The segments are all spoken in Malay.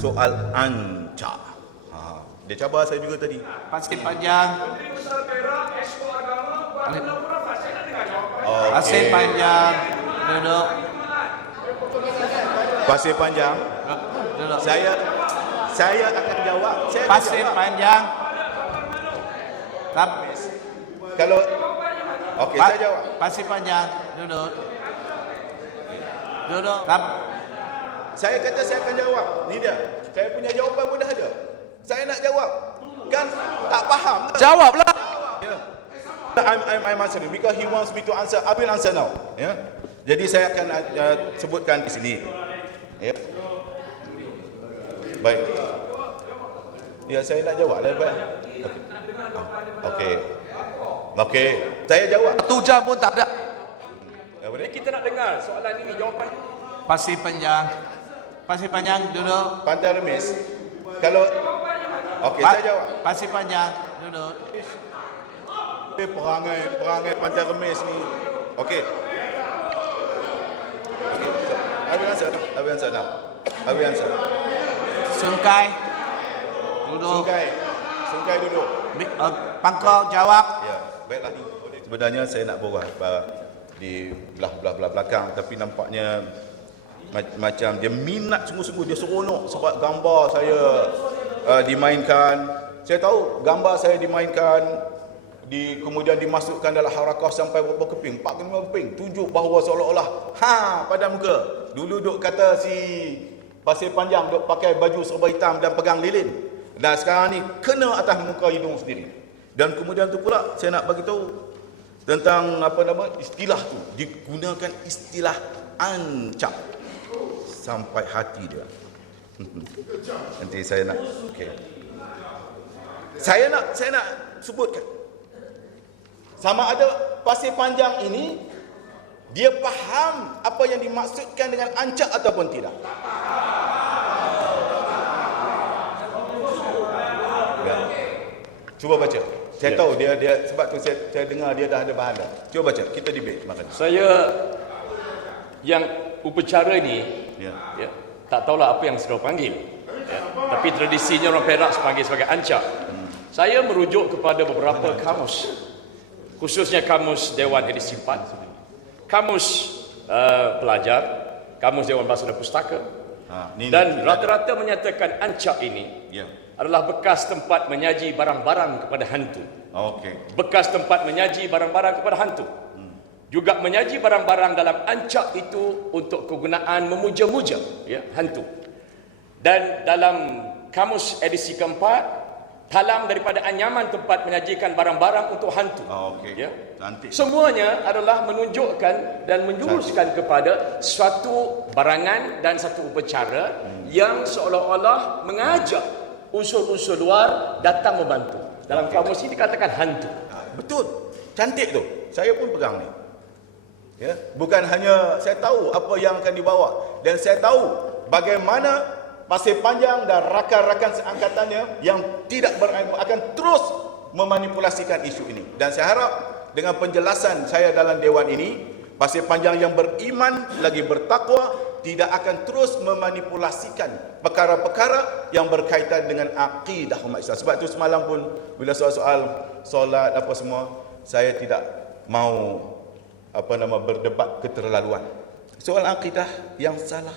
soal ancak. Dia cabar saya juga tadi. Pasir Panjang. Pasir Panjang. Duduk. Pasir Panjang. Duduk. Saya akan jawab. Pasir Panjang. Kalau okey, saya jawab. Pasir Panjang. Duduk. Duduk. Saya kata saya akan jawab. Ni dia. Saya punya jawapan pun dah ada. Saya nak jawab. Kan tak faham. Jawablah. I'm answering because he wants me to answer. I will answer now. Ya. Jadi saya akan sebutkan di sini. Ya. Baik. Ya, saya nak jawab lah. Okey. Okey. Saya jawab. 1 jam pun tak ada. Apa dia? Kita nak dengar soalan ini, jawapan. Pasir Panjang. Pasir Panjang. Duduk. Pantai Remis. Kalau okey, saya jawab. Pasir Panjang. Duduk. Perangai Pantai Remis ni. Okey. I will answer. Sungai. Duduk. Sungai duduk. Pangkau jawab. Ya, baiklah. Sebenarnya saya nak borang di belah belakang, tapi nampaknya macam dia minat sungguh-sungguh, dia seronok sebab gambar saya dimainkan. Saya tahu gambar saya dimainkan, kemudian dimasukkan dalam harakah sampai berapa keping, 4 ke 5 keping, tunjuk bahawa seolah-olah pada muka. Dulu duk kata si Pasir Panjang duk pakai baju serba hitam dan pegang lilin. Dan sekarang ni kena atas muka hidung sendiri. Dan kemudian tu pula saya nak bagi tahu tentang istilah tu, digunakan istilah ancak sampai hati dia. Nanti saya nak saya nak sebutkan sama ada Pasir Panjang ini dia faham apa yang dimaksudkan dengan ancak ataupun tidak. Ya. Cuba baca. Saya tahu dia sebab tu saya dengar dia dah ada bahan dah. Cuba baca. Kita debate makan. Saya yang upacara ni ya, tak tahulah apa yang saudara panggil. Ya. Tapi tradisinya orang Perak panggil sebagai ancak. Saya merujuk kepada beberapa kamus. Khususnya kamus Dewan Edisi 4, kamus pelajar, kamus Dewan Bahasa dan Pustaka. Dan rata-rata menyatakan ancak ini adalah bekas tempat menyaji barang-barang kepada hantu. Bekas tempat menyaji barang-barang kepada hantu. Juga menyaji barang-barang dalam ancak itu untuk kegunaan memuja-muja hantu. Dan dalam kamus edisi keempat, talam daripada anyaman tempat menyajikan barang-barang untuk hantu. Cantik. Semuanya adalah menunjukkan dan menjuruskan kepada suatu barangan dan satu upacara yang seolah-olah mengajak unsur-unsur luar datang membantu. Dalam kamus ini dikatakan hantu. Betul. Cantik tu. Saya pun pegang ni. Ya, bukan hanya saya tahu apa yang akan dibawa dan saya tahu bagaimana Pasir Panjang dan rakan-rakan seangkatannya yang tidak berilmu akan terus memanipulasikan isu ini. Dan saya harap dengan penjelasan saya dalam dewan ini, Pasir Panjang yang beriman lagi bertakwa tidak akan terus memanipulasikan perkara-perkara yang berkaitan dengan akidah umat Islam. Sebab itu semalam pun bila soal-soal solat apa semua, saya tidak mau berdebat keterlaluan. Soal akidah yang salah.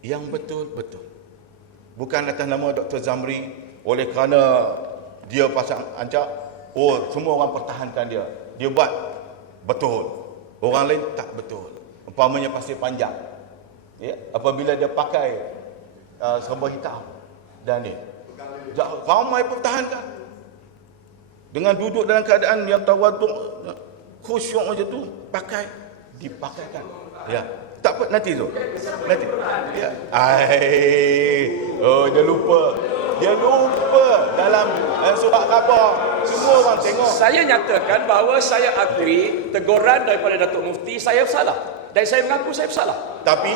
Yang betul-betul. Bukan atas nama Dr. Zamri oleh kerana dia pasang ancak, semua orang pertahankan dia. Dia buat betul. Orang lain tak betul. Umpamanya Pasir Panjang. Ya, apabila dia pakai serba hitam dan ni. Ramai pertahankan. Dengan duduk dalam keadaan yang tawaduk, khusyuk macam tu, dipakaikan. Ya. Tak apa, nanti tu. Nanti. Ya. Dia lupa. Dalam surat khabar. Semua orang tengok. Saya nyatakan bahawa saya akui teguran daripada Datuk Mufti saya bersalah. Dan saya mengaku saya bersalah. Tapi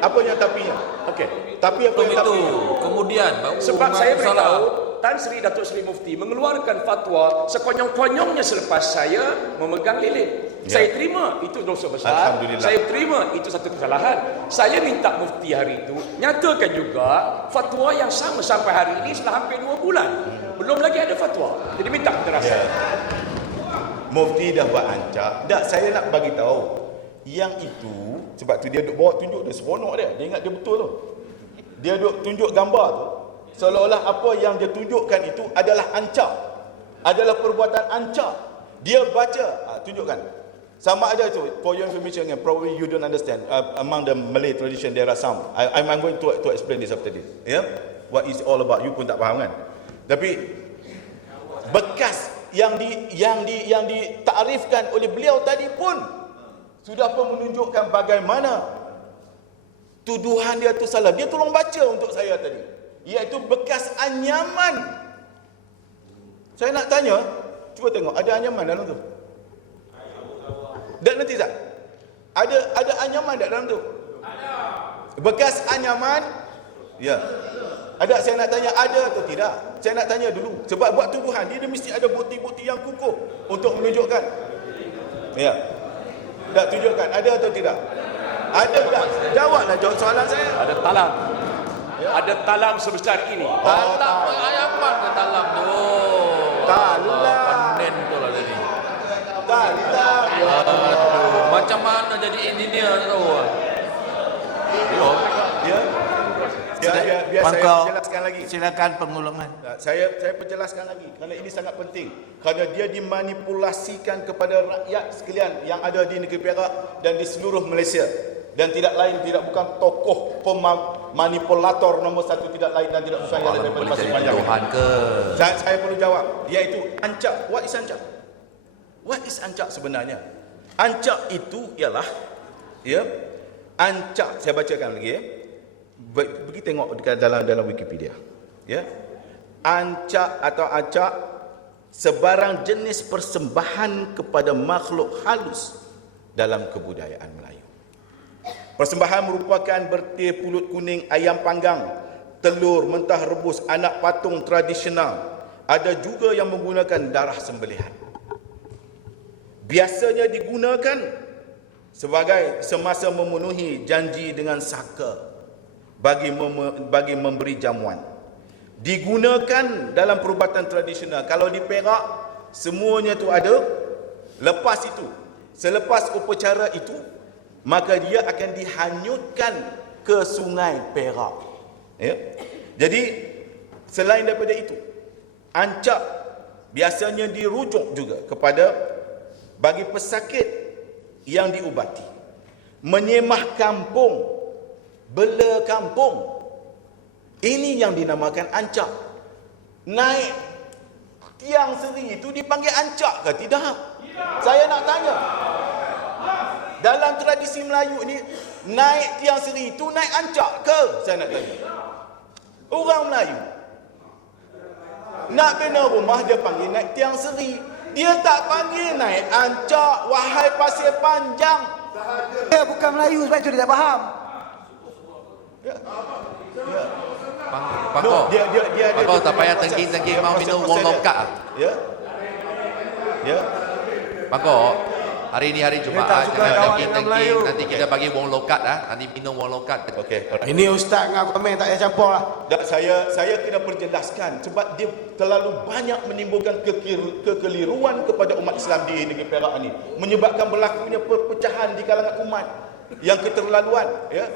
apa yang tapinya? Okey. Tapi apa yang Itu tapinya? kemudian baru Sebab saya beritahu Tan Sri Datuk Seri Mufti mengeluarkan fatwa sekonyong-konyongnya selepas saya memegang lilin. Saya terima itu dosa besar. Alhamdulillah. Saya terima itu satu kesalahan. Saya minta Mufti hari itu nyatakan juga fatwa yang sama sampai hari ini setelah hampir 2 bulan. Belum lagi ada fatwa. Jadi minta penjelasan. Mufti dah buat ancak. Tak, saya nak bagi tahu. Yang itu, sebab tu dia duk bawa tunjuk dia seronok dia. Dia ingat dia betul tu. Dia duk tunjuk gambar tu. Seolah-olah apa yang dia tunjukkan itu adalah ancak. Adalah perbuatan ancak. Dia baca. Tunjukkan. Sama ada itu, for your information, and probably you don't understand. Among the Malay tradition, there are some. I'm going to explain this after this. Yeah? What is all about? You pun tak faham kan? Tapi bekas yang ditakrifkan oleh beliau tadi pun sudah pun menunjukkan bagaimana tuduhan dia tu salah. Dia tolong baca untuk saya tadi, iaitu bekas anyaman. Saya nak tanya, cuba tengok ada anyaman dalam tu. Dan nanti tak? Ada anyaman tak dalam tu? Ada. Bekas anyaman? Ya. Ada, saya nak tanya ada atau tidak? Saya nak tanya dulu. Sebab buat tuduhan, dia mesti ada bukti-bukti yang kukuh untuk menunjukkan. Ya. Tak tunjukkan, ada atau tidak? Ada tak? Jawablah, jawab soalan saya. Ada talam. Ada talam sebesar ini. Talam ayaman ke talam tu. Talam. Panen tu lah tadi. Talam. Aduh, macam mana jadi engineer tu? Ya. Biar saya Pangkau, jelaskan lagi. silakan pengulungan. Saya perjelaskan lagi kerana ini sangat penting. Kerana dia dimanipulasikan kepada rakyat sekalian yang ada di negeri Perak dan di seluruh Malaysia. Dan tidak lain, tidak bukan tokoh manipulator nombor 1, tidak lain dan tidak bukan yang ada daripada Pasir Panjang. Saya perlu jawab, iaitu ancak. What is ancak? What is ancak sebenarnya? Ancak itu ialah, ya, ancak, saya bacakan lagi ya. Pergi tengok dekat dalam Wikipedia. Ya. Ancak atau acak, sebarang jenis persembahan kepada makhluk halus dalam kebudayaan Melayu. Persembahan merupakan bertir pulut kuning, ayam panggang, telur mentah rebus, anak patung tradisional. Ada juga yang menggunakan darah sembelihan. Biasanya digunakan sebagai semasa memenuhi janji dengan saka bagi memberi jamuan. Digunakan dalam perubatan tradisional. Kalau di Perak, semuanya tu ada. Lepas itu, selepas upacara itu, maka dia akan dihanyutkan ke Sungai Perak. Ya? Jadi, selain daripada itu, ancak biasanya dirujuk juga kepada bagi pesakit yang diubati. Menyemah kampung, bela kampung. Ini yang dinamakan ancak. Naik tiang seri itu dipanggil ancak ke tidak? Saya nak tanya. Dalam tradisi Melayu ni, naik tiang seri itu naik ancak ke? Saya nak tanya. Orang Melayu nak bina rumah, dia panggil naik tiang seri. Dia tak panggil naik ancak. Wahai Pasir Panjang. Dia bukan Melayu sebab itu dia tak faham. Ya. Pangkau, Pangkau tak payah tengking-tengking mau minum wong lokat. Ya. Ya. Pangkau, hari ni hari Jumaat, Dia tak suka jangan kawan tengking-tengking. dengan Melayu. Nanti kita bagi wong lokat nanti minum wong lokat. Okey. Ini ustaz dengan komen tak payah campur lah. Dan saya kena perjelaskan sebab dia terlalu banyak menimbulkan kekeliruan kepada umat Islam di negeri Perak ini, menyebabkan berlakunya perpecahan di kalangan umat yang keterlaluan, ya.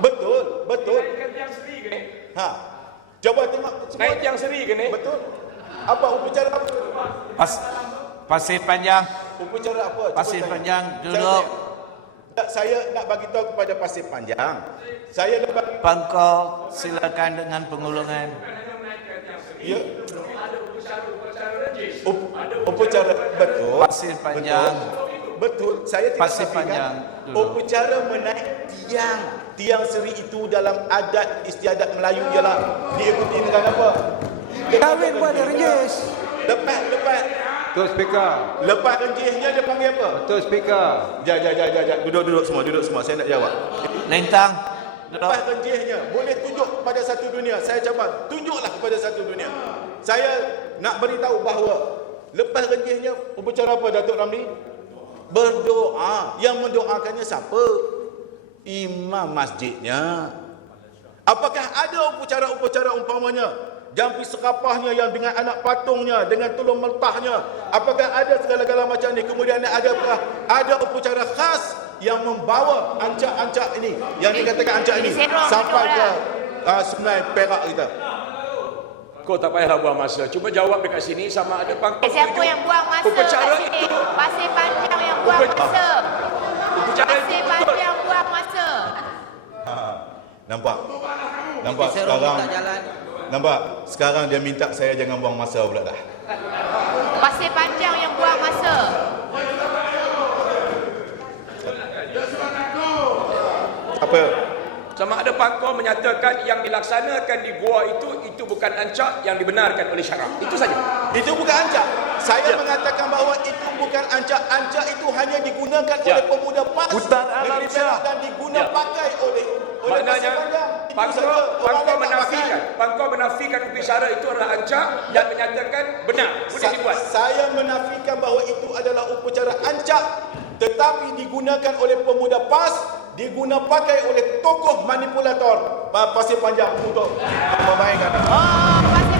Betul. Ha. Cuba tengok semua. Naik tiang seri ke ni? Betul. Apa upacara apa? Pasir Panjang, Upacara apa? Cuba Pasir tanya. Panjang, duduk. Saya nak bagi tahu kepada Pasir Panjang. Saya nak bagi Pangkau, silakan dengan pengulungan. ya. Upacara betul. Pasir Panjang. Betul. Saya tidak Pasir nafikan. Panjang dulu. Upacara menaik tiang seri itu dalam adat istiadat Melayu ialah diikuti dengan apa? Kahwin pun ada renjis. Lepas Betul speaker. lepas renjihnya dia panggil apa? Betul speaker. Jap. Duduk semua. Saya nak jawab. Lentang, Lepas renjihnya boleh tunjuk kepada satu dunia. Saya cabar, tunjuklah kepada satu dunia. Saya nak beritahu bahawa lepas renjihnya upacara apa Datuk Ramli? Berdoa. Yang mendoakannya siapa? Imam masjidnya. Apakah ada upacara-upacara umpamanya jampi serapahnya yang dengan anak patungnya, dengan tulung meltahnya? Apakah ada segala-gala macam ni? Kemudian ada upacara khas yang membawa ancak-ancak ini, yang dikatakan ancak ini sampai ke Sungai Perak kita? Kau tak payahlah buang masa. Cuma jawab dekat sini sama ada pangkal. Siapa yang buang masa upacara kat sini? itu? Pasir Panjang yang buang masa. Upacara Pasir itu Panjang yang buang masa. Nampak? Nampak sekarang? Nampak? Sekarang dia minta saya jangan buang masa pula dah. Pasir Panjang yang buang masa. Apa? sama ada pangkor menyatakan yang dilaksanakan di gua itu bukan ancak yang dibenarkan oleh syarak. Itu saja. Itu bukan ancak. Saya mengatakan bahawa itu bukan ancak. Ancak itu hanya digunakan oleh pemuda PAS negeri Perak dan digunakan pakai oleh maknanya pangkor menafikan upacara itu adalah ancak dan menyatakan benar boleh dibuat. Saya menafikan bahawa itu adalah upacara ancak tetapi digunakan oleh pemuda PAS, digunakan pakai oleh tokoh manipulator Pasir Panjang untuk memainkan. Oh, Pasir